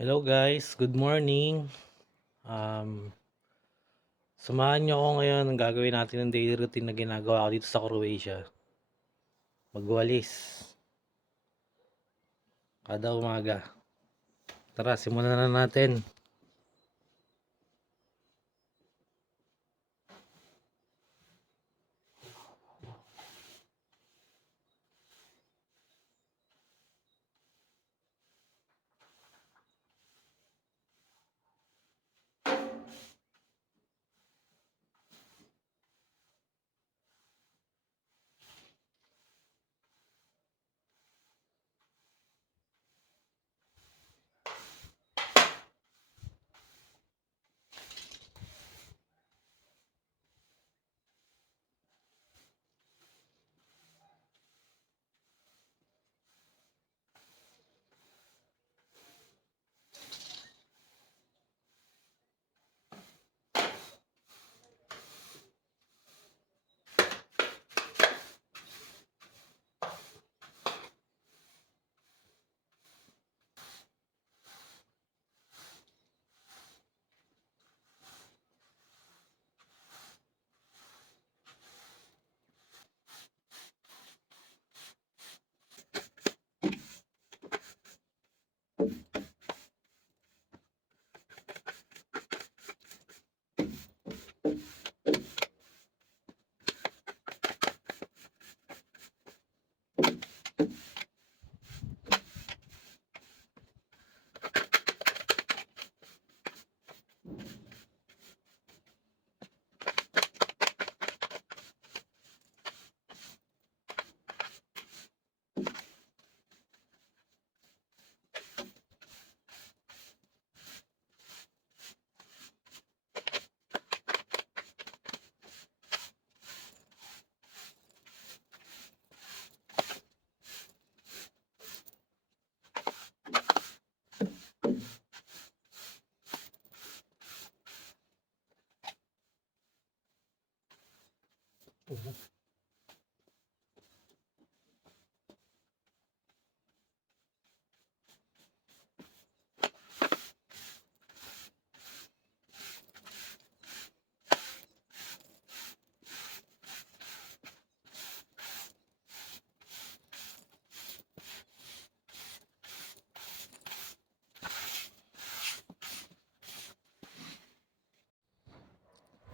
Hello guys, good morning. Um, Samahan niyo ako ngayon ng gagawin natin ng daily routine na ginagawa ko dito sa Croatia. Magwalis kada umaga. Tara, simulan na natin.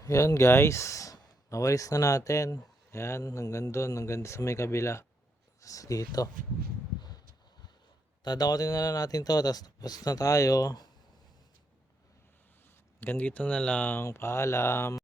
Yan guys, nawalis na natin. Yan, hanggang doon, hanggang sa may kabila. Dito. Dadakotin na lang natin to, tapos na tayo. Hanggang dito na lang, paalam.